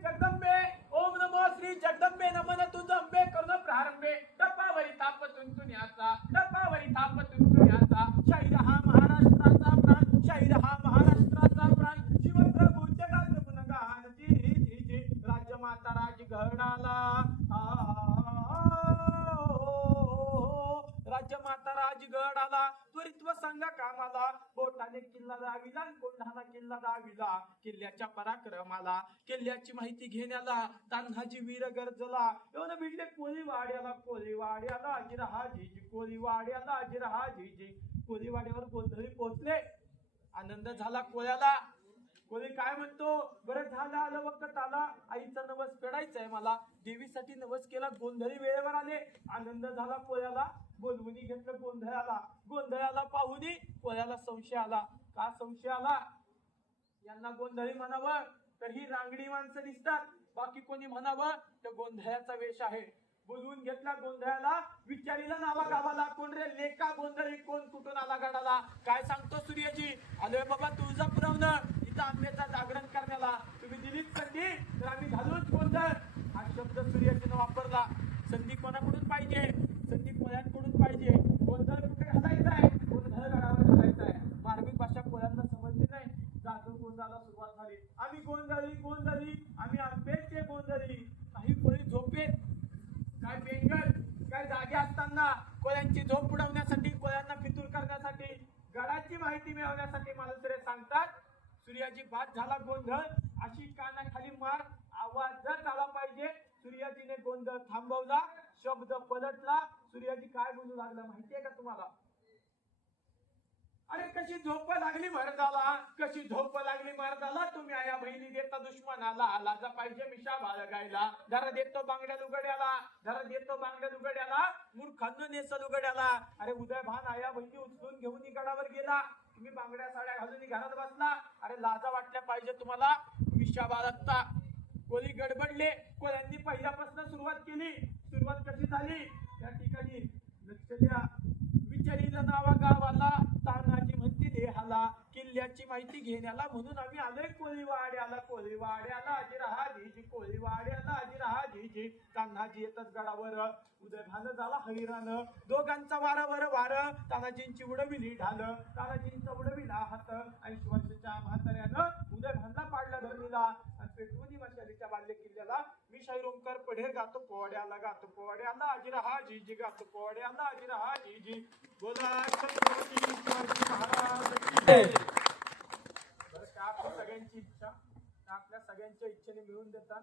जगदंबे. ओम नमो श्री जगदंबे. नमन तुझ अंबे कर्ण प्रारंभे. टप्पावरी ताप तुंतुन्याचा टप्पावरी ताप तुंतुन्याचा शाहीर हा महाराष्ट्राचा प्राण. शाहीर हा महाराष्ट्राचा प्राण शिवप्रभू जगात गुणगान जी जी जी राजमाता राजगडाला राज्यमाता राजगडाला त्वरित्व सांगा कामाला. बोटाने किल्ला दाविला आणि किल्ला दाविला. किल्ल्याच्या पराक्रमाला किल्ल्याची माहिती घेण्याला तान्हाजी वीर गरजला. येऊन भिडले कोळीवाड्याला कोळीवाड्याला जिरहा जीजी कोळीवाड्याला जिरहा जीजी कोळीवाड्यावर गोंधळी पोहोचले. आनंद झाला कोळ्याला. कोणी काय म्हणतो? बरं झालं आलं वक्त आला आईचा नवस फेडायचंय मला. देवीसाठी नवस केला गोंधळी वेळेवर आले. आनंद झाला कोळ्याला बोलवून घेतलं गोंधळाला. गोंधळाला पाहुनी कोळ्याला संशय आला. का संशय आला? यांना गोंधळी म्हणावं तर ही रांगडी माणसं दिसतात. बाकी कोणी म्हणावं तर गोंधळाचा वेश आहे. बोलवून घेतला गोंधळाला. विचारिला नावा गावाला कोण रे? लेका गोंधळी कोण? कुठून आला गडाला? काय सांगतो सूर्यजी? आलोय बाबा तुळजापुरवनं. इथं आंब्याचा जागरण करण्याला तुम्ही दिलीत संधी. तर आम्ही घालूच गोंधळ हा शब्द सूर्यजीनं वापरला. संधी कोणाकडून पाहिजे? संधी कोळ्यांकडून पाहिजे. गोंधळ कुठे घालायचा आहे? गोंधळ गडावर घालायचा आहे? मार्मिक भाषा कोळ्यांना समजली नाही. जागरण गोंधळाला सुरुवात झाली. आम्ही गोंधळी गोंधळी. आम्ही आंबेचे गोंधळी. काही कोळी झोपेत? काय बेंगल? काय जागे असताना कोळ्यांची झोप उडवण्यासाठी कोळ्यांना फितूर करण्यासाठी गडाची माहिती मिळवण्यासाठी मालुसरे सांगतात सूर्याची बाद झाला गोंधळ अशी कानाखाली मार आवाज जर झाला पाहिजे सूर्याजीने गोंधळ थांबवला शब्द पलटला सूर्याजी काय बोलू लागला माहितीये का तुम्हाला? अरे कशी झोप लागली मर्दाला कशी झोप लागली मर्दाला तुम्ही आया बहिणी देता दुश्मनाला लाजा पाहिजे मिशा बाळगायला जरा देतो बांगड्या लुगड्याला जरा देतो बांगड्या लुगड्याला मूर्खांना नेसल उगड्याला अरे उदय भान आया बहिणी उचलून घेऊन इकडावर गेला. तुम्ही बांगड्या साड्या घालून घरात बसला. अरे लाजा वाटल्या पाहिजे तुम्हाला. विषा बाळगता. कोणी गडबडले कोल्यांनी पहिल्यापासून सुरुवात केली. सुरुवात कशी झाली? त्या ठिकाणी लक्ष द्या. विचारीला नावा गावाला. तानाची म्हणती देहाला किल्ल्याची माहिती घेण्याला. म्हणून आम्ही आलोय कोळीवाड्याला. कोळीवाड्याला आजी रहा रहा तान्हाजी येतात गडावर उदय भान झाला हैराण दोघांचा वारावर वार तानाजींची उडविली ढाल तानाजींचा उडविला हात ऐंशी वर्षाच्या म्हाताऱ्यानं उदय भानला पाडला धनुला आणि पेटवून मशालीच्या बाल्य किल्ल्याला मी शाहीर ओंकार पढे गातो पोवाड्याला गातो पोवाड्याला आजी रहा जी गातो पोवाड्याला आजी रहा जी बोला बरं आपल्या सगळ्यांची इच्छा? आपल्या सगळ्यांच्या इच्छेने मिळून देतात?